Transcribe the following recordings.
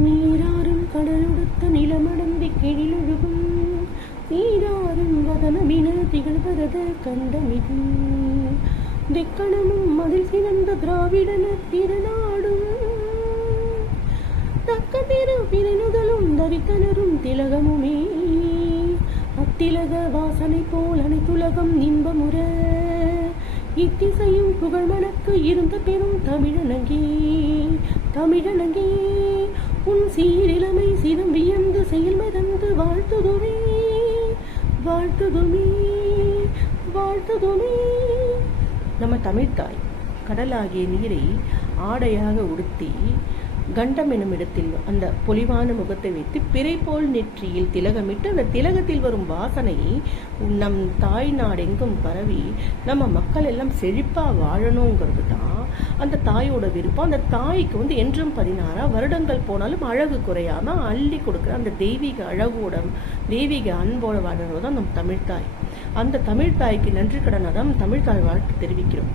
நீராறும் கடலுடுத்த நிலமடந்தி கெழிலொழுகும் நீராறும் வதனமின திகழ்வரத கண்டமிகும் திக்கணமும் மதில் சிறந்த திராவிடனர் திருநாடும் தக்க திரு பிரினுதலும் தரித்தனரும் திலகமுமே அத்திலக வாசனை போல் அனைத்துலகம் இன்பமுற இத்திசையும் புகழ் மணக்கு இருந்த பெரும் தமிழனங்கே தமிழனங்கே உன் சீரிழமை சிதம் வியந்து செயல் மறந்து வாழ்த்துதுமே வாழ்த்துதுமே வாழ்த்துதுமே. நம்ம தமிழ்த்தாய் கடலாகிய நீரை ஆடையாக உடுத்தி கண்டம் எனும் இடத்தில் அந்த பொலிவான முகத்தை வைத்து பிறை போல் நெற்றியில் திலகமிட்டு அந்த திலகத்தில் வரும் வாசனை நம் தாய் நாடெங்கும் பரவி நம்ம மக்கள் எல்லாம் செழிப்பா வாழணுங்கிறது தான் அந்த தாயோட விருப்பம். அந்த தாய்க்கு என்றும் 16 வருடங்கள் போனாலும் அழகு குறையாம அள்ளி கொடுக்குற அந்த தெய்வீக அழகோட தெய்வீக அன்போட வாழ்றது தான் நம் தமிழ்த்தாய். அந்த தமிழ்த்தாய்க்கு நன்றி கடனாக தான் தமிழ்த்தாய் வாழ்த்து தெரிவிக்கிறோம்.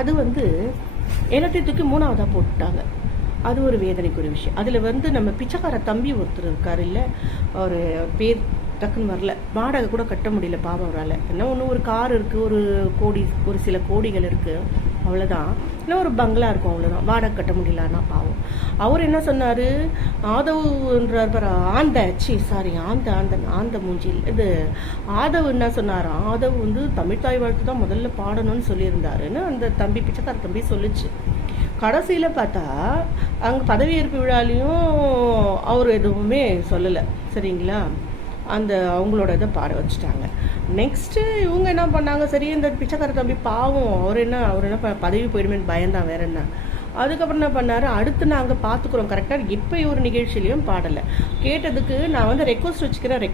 அது எல்லாத்தையும் 3ஆவதா போட்டுட்டாங்க. அது ஒரு வேதனைக்குரிய விஷயம். அதில் நம்ம பிச்சைக்கார தம்பி ஒருத்தர் இருக்காரு இல்லை, ஒரு பேர் டக்குன்னு வரல, வாடகை கூட கட்ட முடியல பாவம் அவரால். என்ன ஒன்று ஒரு கார் இருக்குது, ஒரு சில கோடிகள் இருக்குது, அவ்வளோதான். இல்லை ஒரு பங்களா இருக்கும், அவ்வளோதான். வாடகை கட்ட முடியலன்னா பாவம். அவர் என்ன சொன்னார், ஆதவுன்றார் ஆந்த மூஞ்சில் இது ஆதவ் என்ன சொன்னார், ஆதவ் தமிழ்த்தாய் வாழ்த்து தான் முதல்ல பாடணும்னு சொல்லியிருந்தாருன்னு அந்த தம்பி பிச்சைக்கார தம்பி சொல்லிச்சு. கடைசியில் பார்த்தா அங்கே பதவியேற்பு விழாலையும் அவர் எதுவுமே சொல்லலை, சரிங்களா. அவங்களோட இதை பாட வச்சுட்டாங்க. நெக்ஸ்ட்டு இவங்க என்ன பண்ணாங்க, சரி இந்த பிச்சைக்கார தம்பி பாவம் அவர் என்ன பதவி போயிடுமேன்னு பயந்தான், வேற என்ன. அதுக்கப்புறம் என்ன பண்ணாரு, அடுத்து நாங்கள் பார்த்துக்குறோம் கரெக்டாக. இப்போ ஒரு நிகழ்ச்சியிலையும் பாடலை. கேட்டதுக்கு நான் ரெக்வஸ்ட் வச்சுக்கிறேன்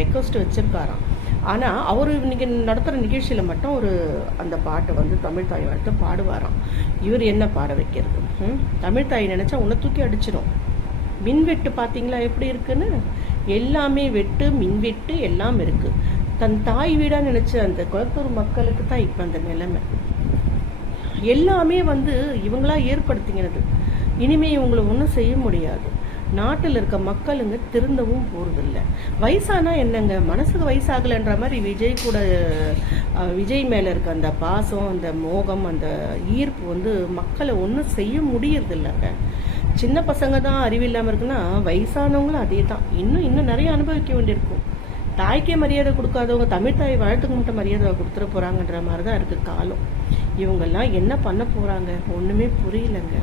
ரெக்வஸ்ட் வச்சிருக்காராம். ஆனால் அவர் இன்னைக்கு நடத்துகிற நிகழ்ச்சியில் மட்டும் அந்த பாட்டை தமிழ்த்தாய் வாழ்த்து பாடுவாராம். இவர் என்ன பாட வைக்கிறது, தமிழ்த்தாய் நினச்சா உன்னை தூக்கி அடிச்சிடும். மின்வெட்டு பார்த்தீங்களா எப்படி இருக்குன்னு, எல்லாமே வெட்டு மின்வெட்டு எல்லாம் இருக்கு. தன் தாய் வீடாக நினச்ச அந்த குளத்தூர் மக்களுக்கு தான் இப்போ அந்த நிலைமை. எல்லாமே இவங்களா ஏற்படுத்திங்கிறது. இனிமே இவங்களை ஒன்றும் செய்ய முடியாது. நாட்டில் இருக்க மக்களுங்க திருந்தவும் போறதில்லை. வயசானா என்னங்க, மனசுக்கு வயசாகலைன்ற மாதிரி விஜய் மேல இருக்க அந்த பாசம், அந்த மோகம், அந்த ஈர்ப்பு மக்களை ஒன்றும் செய்ய முடியறதில்லைங்க. சின்ன பசங்க தான் அறிவில்லாமல் இருக்குன்னா வயசானவங்களும் அதே தான். இன்னும் நிறைய அனுபவிக்க வேண்டியிருக்கும். தாய்க்கே மரியாதை கொடுக்காதவங்க தமிழ்த்தாய் வாழ்த்துக்கு மட்டும் மரியாதை கொடுத்துட போறாங்கன்ற மாதிரி தான் இருக்கு காலம். இவங்கெல்லாம் என்ன பண்ண போறாங்க ஒண்ணுமே புரியலங்க.